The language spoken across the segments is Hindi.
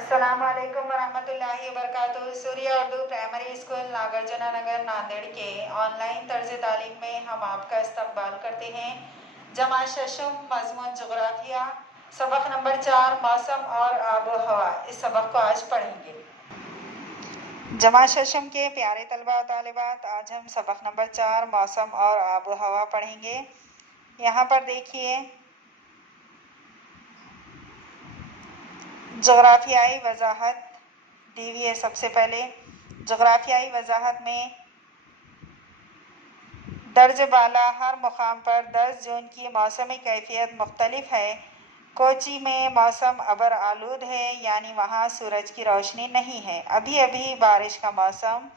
अस्सलाम वालेकुम वरहमतुल्लाहि वबरकातुहू। सूर्य उर्दू प्राइमरी स्कूल नागार्जुन नगर नांदेड़ के ऑनलाइन तर्ज तालीम में हम आपका इस्तकबाल करते हैं। जमा शशम मजमून जोग्राफिया सबक नंबर 4 मौसम और आबो हवा। इस सबक को आज पढ़ेंगे। जमा शशम के प्यारे तलबा और तालिबात, आज हम सबक नंबर 4 मौसम और आबो हवा पढ़ेंगे। यहाँ पर देखिए, जोग्राफियाई वजाहत दी हुई है। सबसे पहले जोग्राफियाई वजाहत में दर्ज बाला हर मुकाम पर 10 जून की मौसमी कैफियत मुख्तलिफ है। कोची में मौसम अबर आलूद है, यानी वहाँ सूरज की रोशनी नहीं है। अभी अभी बारिश का मौसम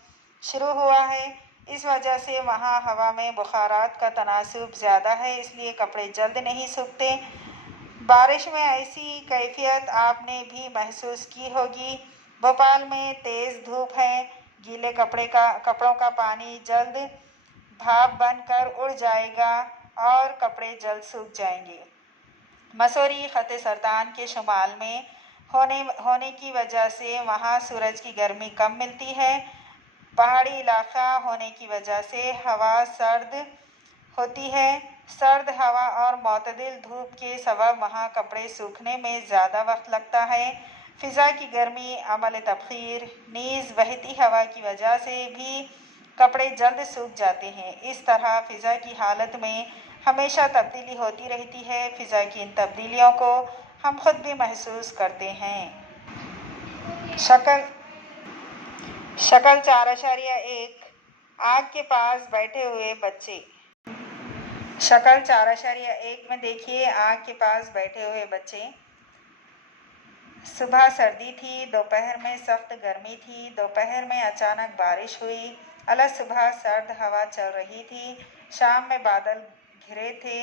शुरू हुआ है, इस वजह से वहाँ हवा में बुखारात का तनासुब ज़्यादा है, इसलिए कपड़े जल्द नहीं सूखते। बारिश में ऐसी कैफियत आपने भी महसूस की होगी। भोपाल में तेज़ धूप है, गीले कपड़ों का पानी जल्द भाप बनकर उड़ जाएगा और कपड़े जल्द सूख जाएंगे। मसूरी ख़त सरतान के शुमाल में होने की वजह से वहाँ सूरज की गर्मी कम मिलती है। पहाड़ी इलाका होने की वजह से हवा सर्द होती है। सर्द हवा और मतदिल धूप के सबब वहाँ कपड़े सूखने में ज़्यादा वक्त लगता है। फ़िज़ा की गर्मी, अमल तबखीर नीज़ बहती हवा की वजह से भी कपड़े जल्द सूख जाते हैं। इस तरह फ़िज़ा की हालत में हमेशा तब्दीली होती रहती है। फ़िज़ा की इन तब्दीलियों को हम खुद भी महसूस करते हैं। शक्ल 4.1 आग के पास बैठे हुए बच्चे। शक्ल 4.1 में देखिए, आग के पास बैठे हुए बच्चे। सुबह सर्दी थी, दोपहर में सख्त गर्मी थी। दोपहर में अचानक बारिश हुई। अलग सुबह सर्द हवा चल रही थी। शाम में बादल घिरे थे।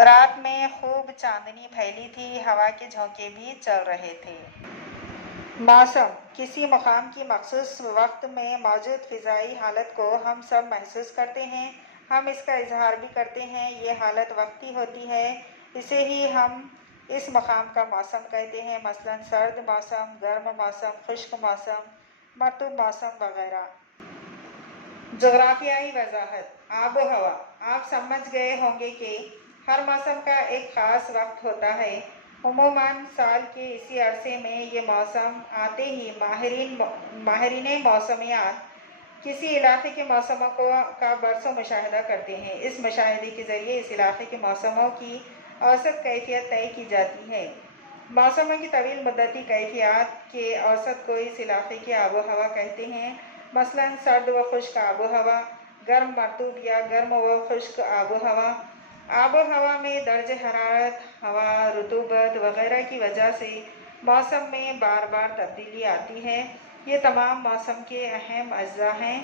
रात में खूब चांदनी फैली थी। हवा के झोंके भी चल रहे थे। मौसम किसी मुकाम की मखसूस वक्त में मौजूद फ़िज़ाई हालत को हम सब महसूस करते हैं। हम इसका इजहार भी करते हैं। ये हालत वक्ती होती है, इसे ही हम इस मकाम का मौसम कहते हैं। मसलन सर्द मौसम, गर्म मौसम, खुश्क मौसम, मरतूब मौसम वगैरह। जोग्राफियाई वजाहत आबो हवा। आप समझ गए होंगे कि हर मौसम का एक ख़ास वक्त होता है। उमूमन साल के इसी अरसे में ये मौसम आते ही माहिरीन मौसमियात किसी इलाके के मौसमों का बरसों मुशाहिदा करते हैं। इस मुशाहिदे के ज़रिए इस इलाके के मौसमों की औसत कैफियत तय की जाती है। मौसमों की तवील मुद्दती कैफियत के औसत को इस इलाके की आबो हवा कहते हैं। मसलन सर्द व खुश्क आबो हवा, गर्म मरतूब या गर्म व खुश्क आबो हवा। आबो हवा में दर्ज हरारत, हवा, रुतूबत वगैरह की वजह से मौसम में बार बार तब्दीली आती है। ये तमाम मौसम के अहम अज्जा हैं।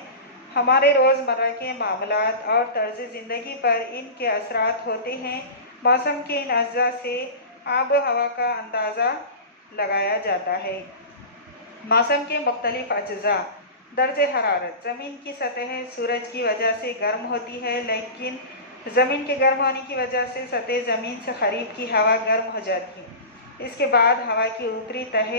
हमारे रोज़मर्रा के मामलात और तर्ज ज़िंदगी पर इनके असरात होते हैं। मौसम के इन अज्जा से आबो हवा का अंदाज़ा लगाया जाता है। मौसम के मुख्तलिफ अज्जा। दर्ज हरारत ज़मीन की सतह सूरज की वजह से गर्म होती है, लेकिन ज़मीन के गर्म होने की वजह से सतह ज़मीन से करीब की हवा गर्म हो जाती है। इसके बाद हवा की ऊपरी तह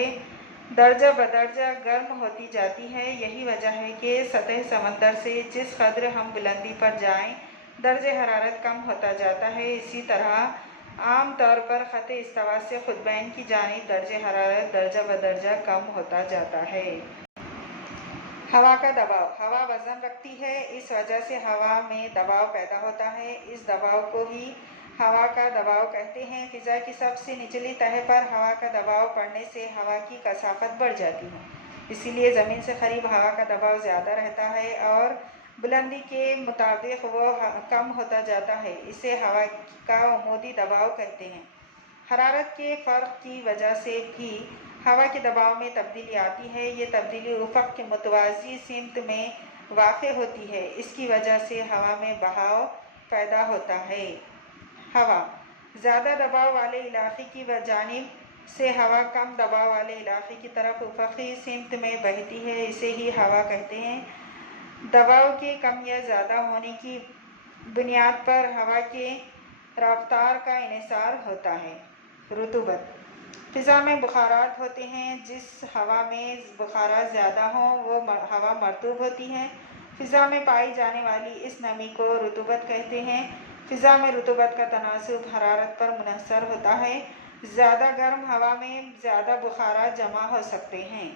दर्जा बदर्जा गर्म होती जाती है। यही वजह है कि सतह समंदर से जिस कदर हम बुलंदी पर जाएं, दर्ज हरारत कम होता जाता है। इसी तरह आम तौर पर ख़त इस्तवा से खुतबैन की जानिब दर्ज हरारत दर्जा बदर्जा कम होता जाता है। हवा का दबाव। हवा वज़न रखती है, इस वजह से हवा में दबाव पैदा होता है। इस दबाव को ही हवा का दबाव कहते हैं। फ़िज़ा की सबसे निचली तह पर हवा का दबाव पड़ने से हवा की कसाफत बढ़ जाती है, इसीलिए ज़मीन से करीब हवा का दबाव ज़्यादा रहता है और बुलंदी के मुताबिक वो कम होता जाता है। इसे हवा का उमूदी दबाव कहते हैं। हरारत के फ़र्क की वजह से भी हवा के दबाव में तब्दीली आती है। ये तब्दीली उफ़क़ के मुतवाज़ी सिमत में वाक़ होती है। इसकी वजह से हवा में बहाव पैदा होता है। हवा ज़्यादा दबाव वाले इलाक़े की जानिब से हवा कम दबाव वाले इलाक़े की तरफ उफ़क़ी सिमत में बहती है, इसे ही हवा कहते हैं। दबाव के कम या ज़्यादा होने की बुनियाद पर हवा के रफ्तार का इन्हिसार होता है। रुतूबत फ़िज़ा में बुखारात होते हैं। जिस हवा में बुखारात ज़्यादा हों वो हवा मरतूब होती है। फ़िज़ा में पाई जाने वाली इस नमी को रुतूबत कहते हैं। फ़िज़ा में रुतूबत का तनासुब हरारत पर मुनहसर होता है। ज़्यादा गर्म हवा में ज़्यादा बुखारात जमा हो सकते हैं।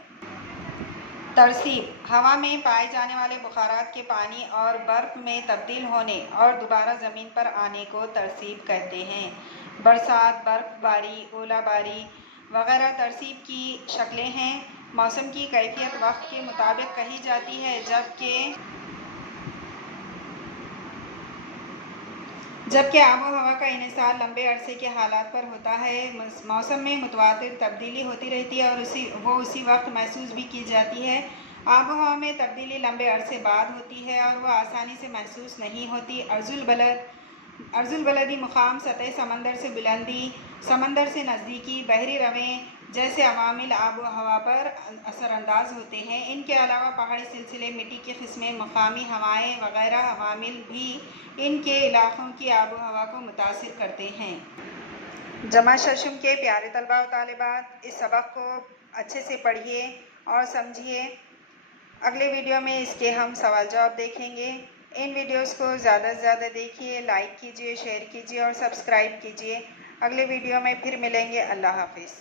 तरसीब: हवा में पाए जाने वाले बुखारात के पानी और बर्फ़ में तब्दील होने और दोबारा ज़मीन पर आने को तरसीब कहते हैं। बरसात, बर्फ़बारी, ओलाबारी वगैरह तरसीब की शक्लें हैं। मौसम की कैफियत वक्त के मुताबिक कही जाती है, जबकि आबो हवा का इन्हिसार लंबे अरसे के हालात पर होता है। मौसम में मुतवातिर तब्दीली होती रहती है और उसी वक्त महसूस भी की जाती है। आबो हवा में तब्दीली लंबे अरसे बाद होती है और वह आसानी से महसूस नहीं होती। अर्जुल बलदी मुकाम, सतह समंदर से बुलंदी, समंदर से नज़दीकी, बहरी रवें जैसे अवामिल आबो हवा पर असरअंदाज होते हैं। इनके अलावा पहाड़ी सिलसिले, मिट्टी की किस्में, मकामी हवाएँ वगैरह अवामिल भी इनके इलाक़ों की आबो हवा को मुतासिर करते हैं। जमा शशुम के प्यारे तलबा व तालिबात, इस सबक को अच्छे से पढ़िए और समझिए। अगले वीडियो में इसके हम सवाल जवाब देखेंगे। इन वीडियोस को ज़्यादा से ज़्यादा देखिए, लाइक कीजिए, शेयर कीजिए और सब्सक्राइब कीजिए। अगले वीडियो में फिर मिलेंगे। अल्लाह हाफ़िज़।